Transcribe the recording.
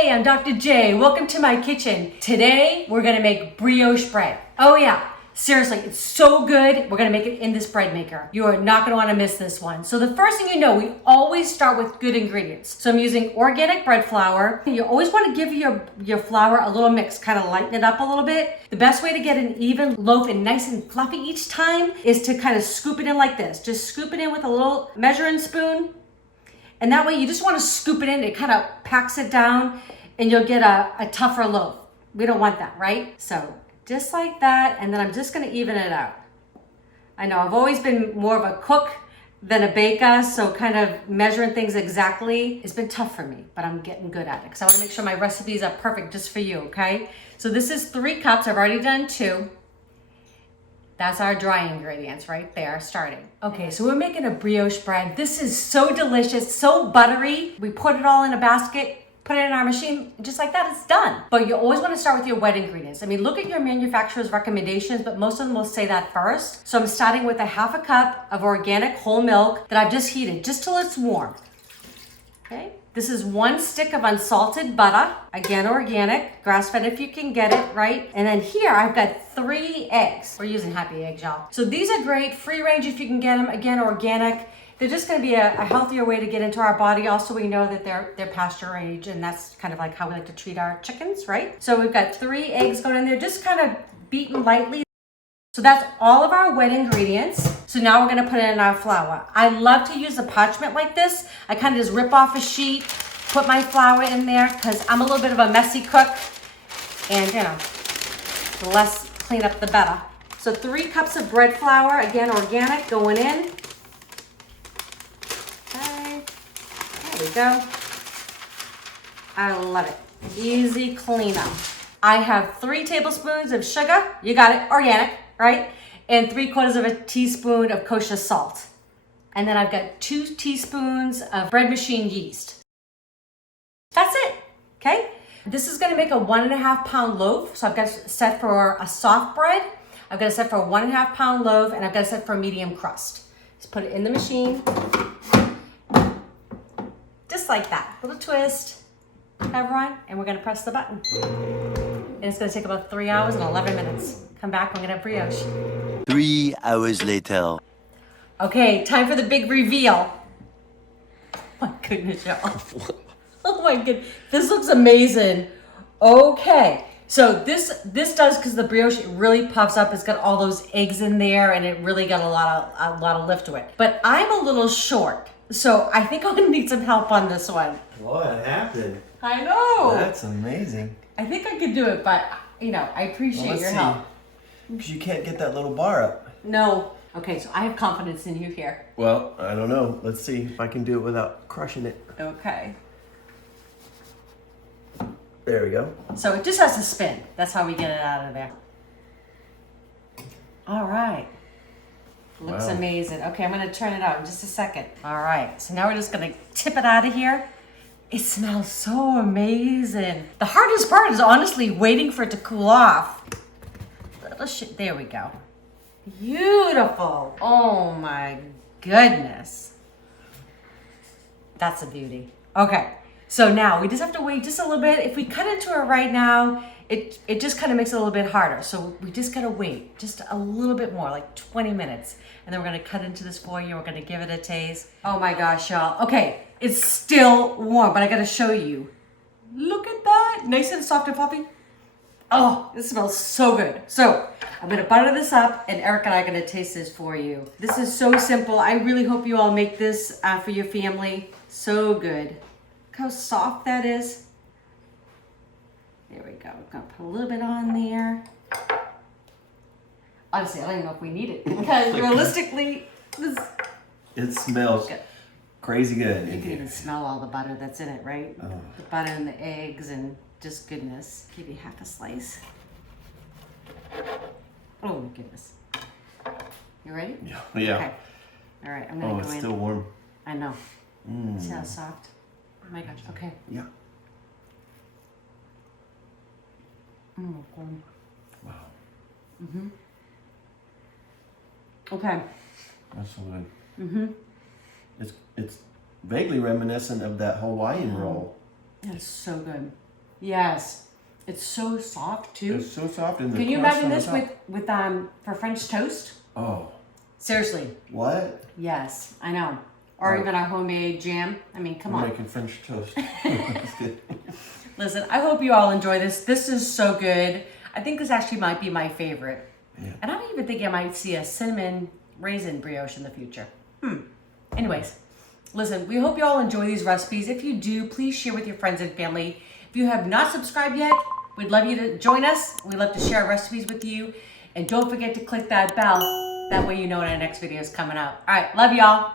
Hey, I'm Dr. J. Welcome to my kitchen. Today, we're gonna make brioche bread. Oh yeah, seriously, it's so good. We're gonna make it in this bread maker. You are not gonna wanna miss this one. So the first thing you know, we always start with good ingredients. So I'm using organic bread flour. You always wanna give your flour a little mix, kind of lighten it up a little bit. The best way to get an even loaf and nice and fluffy each time is to kind of scoop it in like this. Just scoop it in with a little measuring spoon. And that way you just want to scoop it in, it kind of packs it down and you'll get a tougher loaf. We don't want that, right? So just like that, and then I'm just gonna even it out. I know I've always been more of a cook than a baker, so kind of measuring things exactly, it's been tough for me, but I'm getting good at it because I want to make sure my recipes are perfect just for you, okay? So this is 3 cups, I've already done 2. That's our dry ingredients right there, starting. Okay, so we're making a brioche bread. This is so delicious, so buttery. We put it all in a basket, put it in our machine, just like that, it's done. But you always wanna start with your wet ingredients. I mean, look at your manufacturer's recommendations, but most of them will say that first. So I'm starting with a 1/2 cup of organic whole milk that I've just heated, just till it's warm. Okay. This is 1 stick of unsalted butter, again organic, grass-fed if you can get it, right? And then here I've got 3 eggs. We're using happy eggs, y'all. So these are great, free range if you can get them, again organic. They're just gonna be a healthier way to get into our body. Also, we know that they're pasture age, and that's kind of like how we like to treat our chickens, right? So we've got 3 eggs going in there, just kind of beaten lightly. So that's all of our wet ingredients. So now we're gonna put it in our flour. I love to use a parchment like this. I kind of just rip off a sheet, put my flour in there, because I'm a little bit of a messy cook. And you know, the less cleanup, the better. So 3 cups of bread flour, again, organic, going in. Okay, there we go. I love it. Easy cleanup. I have 3 tablespoons of sugar. You got it, organic, right? And 3/4 of a teaspoon of kosher salt. And then I've got 2 teaspoons of bread machine yeast. That's it, okay? This is gonna make a 1.5 pound loaf. So I've got it set for a soft bread. I've got it set for a 1.5 pound loaf, and I've got it set for a medium crust. Just put it in the machine. Just like that, little twist. Everyone, and we're gonna press the button. And it's gonna take about 3 hours and 11 minutes. Come back, we're gonna have brioche. 3 hours later. Okay, time for the big reveal. Oh my goodness, y'all. Oh my goodness, this looks amazing. Okay, so this does, because the brioche, it really puffs up. It's got all those eggs in there, and it really got a lot of lift to it. But I'm a little short, so I think I'm gonna need some help on this one. What happened? I know. That's amazing. I think I could do it, but you know, I appreciate your help. Because you can't get that little bar up. No. Okay, so I have confidence in you here. Well, I don't know. Let's see if I can do it without crushing it. Okay. There we go. So it just has to spin. That's how we get it out of there. All right. Looks Wow. amazing. Okay, I'm gonna turn it out in just a second. All right, so now we're just gonna tip it out of here. It smells so amazing. The hardest part is honestly waiting for it to cool off. There we go. Beautiful. Oh my goodness. That's a beauty. Okay, so now we just have to wait just a little bit. If we cut into it right now, it just kind of makes it a little bit harder. So we just gotta wait just a little bit more, like 20 minutes. And then we're gonna cut into this for you. We're gonna give it a taste. Oh my gosh, y'all. Okay, it's still warm, but I gotta show you. Look at that, nice and soft and fluffy. Oh, this smells so good. So I'm gonna butter this up, and Eric and I are gonna taste this for you. This is so simple. I really hope you all make this for your family. So good. Look how soft that is. There we go. I'm gonna put a little bit on there. Honestly, I don't even know if we need it, because realistically, this It smells good. crazy good. You can even smell all the butter that's in it, right? Oh. The butter and the eggs and just goodness. Give you half a slice. Oh my goodness. You ready? Yeah. Okay. All right, I'm gonna Oh, go it's in. still warm. I know. See how soft? Oh my gosh. Okay. Yeah. Okay. Wow. Okay. That's so good. It's vaguely reminiscent of that Hawaiian roll. That's so good. Yes. It's so soft too. It's so soft and the Can you crust imagine on the this top. with for French toast? Oh, Seriously. what? Yes, I know. Or Right. even our homemade jam. I mean, come We're on. making French toast. That's good. Listen, I hope you all enjoy this. This is so good. I think this actually might be my favorite. Yeah. And I'm even thinking I might see a cinnamon raisin brioche in the future. Anyways, listen, we hope you all enjoy these recipes. If you do, please share with your friends and family. If you have not subscribed yet, we'd love you to join us. We'd love to share our recipes with you. And don't forget to click that bell. That way you know when our next video is coming out. All right, love y'all.